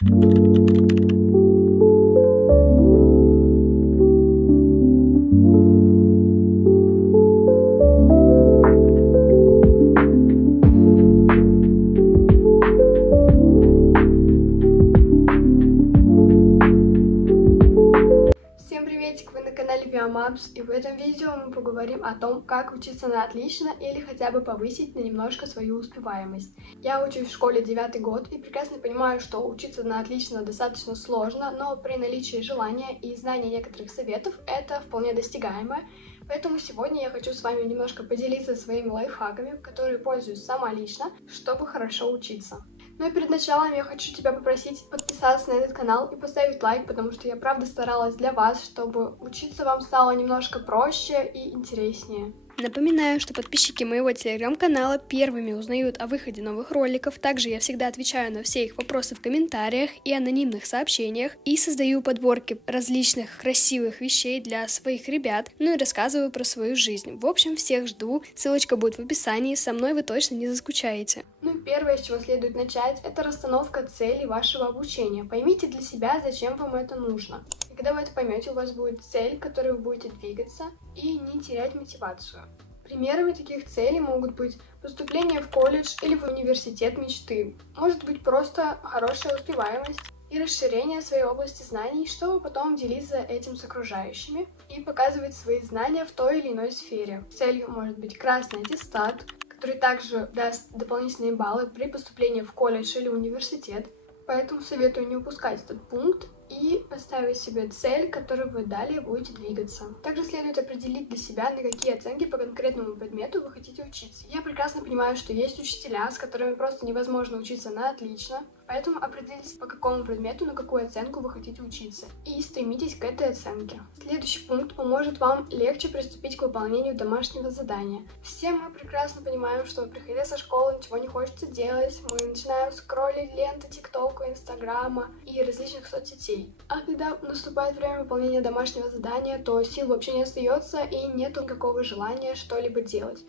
Всем приветик, вы на канале ViaMaps, и в этом видео мы поговорим о том, как учиться на отлично или хотя бы повысить на немножко свою успеваемость. Я учусь в школе 9-й год и прекрасно понимаю, что учиться на отлично достаточно сложно, но при наличии желания и знания некоторых советов это вполне достигаемо. Поэтому сегодня я хочу с вами немножко поделиться своими лайфхаками, которые пользуюсь сама лично, чтобы хорошо учиться. Ну и перед началом я хочу тебя попросить подписаться на этот канал и поставить лайк, потому что я правда старалась для вас, чтобы учиться вам стало немножко проще и интереснее. Напоминаю, что подписчики моего телеграм-канала первыми узнают о выходе новых роликов. Также я всегда отвечаю на все их вопросы в комментариях и анонимных сообщениях. И создаю подборки различных красивых вещей для своих ребят. Ну и рассказываю про свою жизнь. В общем, всех жду. Ссылочка будет в описании. Со мной вы точно не заскучаете. Ну и первое, с чего следует начать, это расстановка целей вашего обучения. Поймите для себя, зачем вам это нужно. И когда вы это поймете, у вас будет цель, к которой вы будете двигаться и не терять мотивацию. Примерами таких целей могут быть поступление в колледж или в университет мечты. Может быть просто хорошая успеваемость и расширение своей области знаний, чтобы потом делиться этим с окружающими и показывать свои знания в той или иной сфере. Целью может быть красный аттестат, который также даст дополнительные баллы при поступлении в колледж или университет. Поэтому советую не упускать этот пункт и поставить себе цель, к которой вы далее будете двигаться. Также следует определить для себя, на какие оценки по конкретному предмету вы хотите учиться. Я прекрасно понимаю, что есть учителя, с которыми просто невозможно учиться на отлично, поэтому определитесь, по какому предмету, на какую оценку вы хотите учиться, и стремитесь к этой оценке. Следующий пункт поможет вам легче приступить к выполнению домашнего задания. Все мы прекрасно понимаем, что приходя со школы ничего не хочется делать, мы начинаем скроллить ленты ТикТока, Инстаграма и различных соцсетей. А когда наступает время выполнения домашнего задания, то сил вообще не остается и нету никакого желания что-либо делать.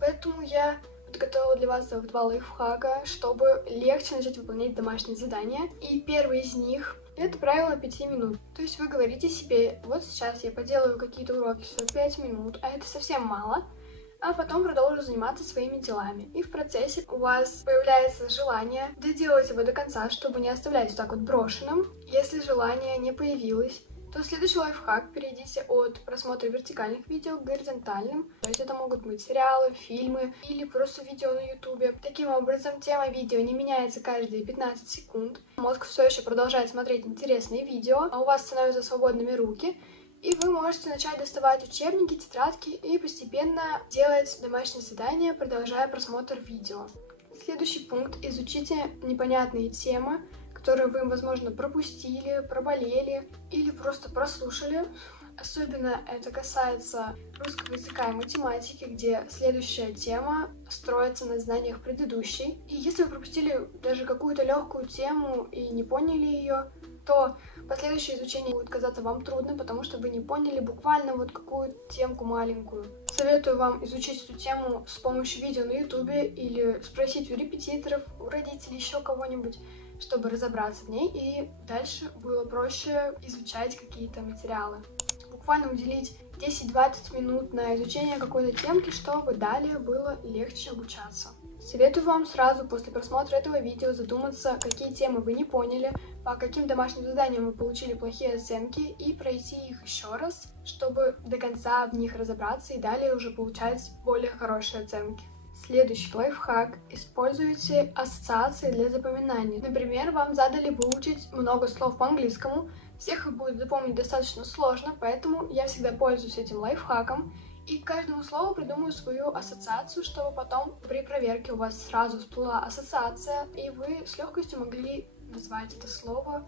Поэтому я подготовила для вас два лайфхака, чтобы легче начать выполнять домашние задания. И первый из них — это правило 5 минут. То есть вы говорите себе: вот сейчас я поделаю какие-то уроки 45 минут, а это совсем мало, а потом продолжу заниматься своими делами. И в процессе у вас появляется желание доделать его до конца, чтобы не оставлять вот так вот брошенным. Если желание не появилось, то следующий лайфхак: перейдите от просмотра вертикальных видео к горизонтальным. То есть это могут быть сериалы, фильмы или просто видео на ютубе. Таким образом, тема видео не меняется каждые 15 секунд. Мозг все еще продолжает смотреть интересные видео, а у вас становятся свободными руки. И вы можете начать доставать учебники, тетрадки и постепенно делать домашние задания, продолжая просмотр видео. Следующий пункт: изучите непонятные темы, которые вы, возможно, пропустили, проболели или просто прослушали. Особенно это касается русского языка и математики, где следующая тема строится на знаниях предыдущей. И если вы пропустили даже какую-то легкую тему и не поняли ее, то последующее изучение будет казаться вам трудным, потому что вы не поняли буквально вот какую темку маленькую. Советую вам изучить эту тему с помощью видео на ютубе или спросить у репетиторов, у родителей, еще кого-нибудь, чтобы разобраться в ней, и дальше было проще изучать какие-то материалы. Буквально уделить 10-20 минут на изучение какой-то темки, чтобы далее было легче обучаться. Советую вам сразу после просмотра этого видео задуматься, какие темы вы не поняли, по каким домашним заданиям вы получили плохие оценки, и пройти их еще раз, чтобы до конца в них разобраться и далее уже получать более хорошие оценки. Следующий лайфхак: используйте ассоциации для запоминания. Например, вам задали выучить много слов по-английскому, всех их будет запомнить достаточно сложно, поэтому я всегда пользуюсь этим лайфхаком и к каждому слову придумаю свою ассоциацию, чтобы потом при проверке у вас сразу всплыла ассоциация, и вы с легкостью могли назвать это слово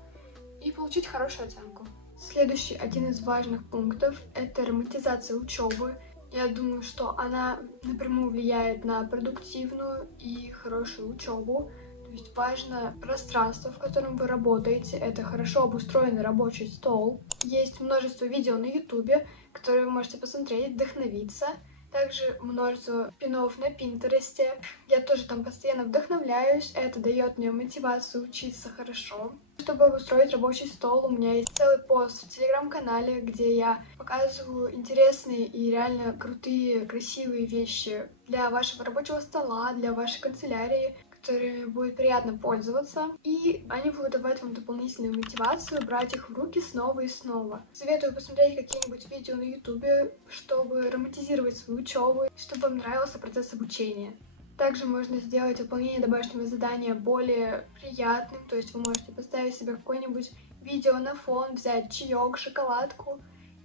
и получить хорошую оценку. Следующий, один из важных пунктов — это романтизация учебы. Я думаю, что она напрямую влияет на продуктивную и хорошую учебу. То есть важно пространство, в котором вы работаете. Это хорошо обустроенный рабочий стол. Есть множество видео на ютубе, которые вы можете посмотреть, вдохновиться. Также множество пинов на Пинтересте. Я тоже там постоянно вдохновляюсь. Это дает мне мотивацию учиться хорошо. чтобы обустроить рабочий стол, у меня есть целый пост в телеграм-канале, где я показываю интересные и реально крутые, красивые вещи для вашего рабочего стола, для вашей канцелярии, которыми будет приятно пользоваться, и они будут давать вам дополнительную мотивацию брать их в руки снова и снова. Советую посмотреть какие-нибудь видео на ютубе, чтобы романтизировать свою учебу, чтобы вам нравился процесс обучения. Также можно сделать выполнение домашнего задания более приятным, то есть вы можете поставить себе какое-нибудь видео на фон, взять чаек, шоколадку,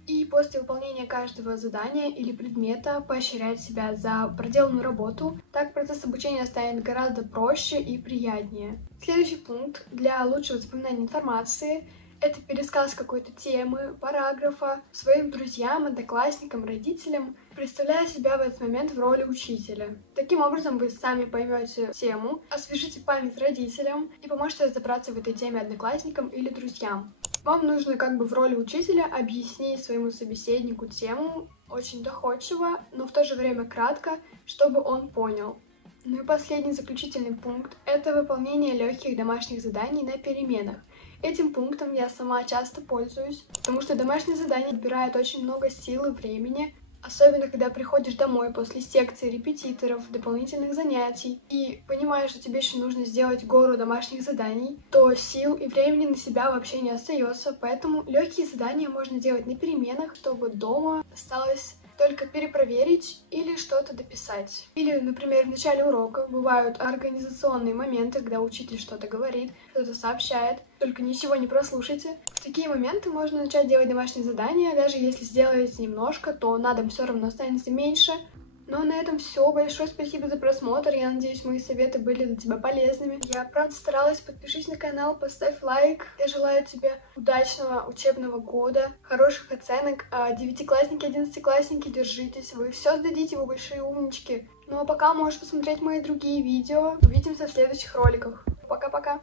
и после выполнения каждого задания или предмета поощрять себя за проделанную работу. Так процесс обучения станет гораздо проще и приятнее. Следующий пункт для лучшего запоминания информации — это пересказ какой-то темы, параграфа своим друзьям, одноклассникам, родителям, представляя себя в этот момент в роли учителя. Таким образом вы сами поймете тему, освежите память родителям и поможете разобраться в этой теме одноклассникам или друзьям. Вам нужно как бы в роли учителя объяснить своему собеседнику тему очень доходчиво, но в то же время кратко, чтобы он понял. Ну и последний заключительный пункт — это выполнение легких домашних заданий на переменах. Этим пунктом я сама часто пользуюсь, потому что домашние задания отбирают очень много сил и времени, особенно когда приходишь домой после секций, репетиторов, дополнительных занятий, и понимаешь, что тебе еще нужно сделать гору домашних заданий, то сил и времени на себя вообще не остается, поэтому легкие задания можно делать на переменах, чтобы дома осталось только перепроверить или что-то дописать. Или, например, в начале урока бывают организационные моменты, когда учитель что-то говорит, что-то сообщает, только ничего не прослушайте. В такие моменты можно начать делать домашние задания, даже если сделаете немножко, то на дом все равно останется меньше. Ну а на этом все. Большое спасибо за просмотр. Я надеюсь, мои советы были для тебя полезными. Я правда старалась. Подпишись на канал, поставь лайк. Я желаю тебе удачного учебного года, хороших оценок. Девятиклассники, одиннадцатиклассники, держитесь. Вы все сдадите, вы большие умнички. Ну а пока можешь посмотреть мои другие видео. Увидимся в следующих роликах. Пока-пока.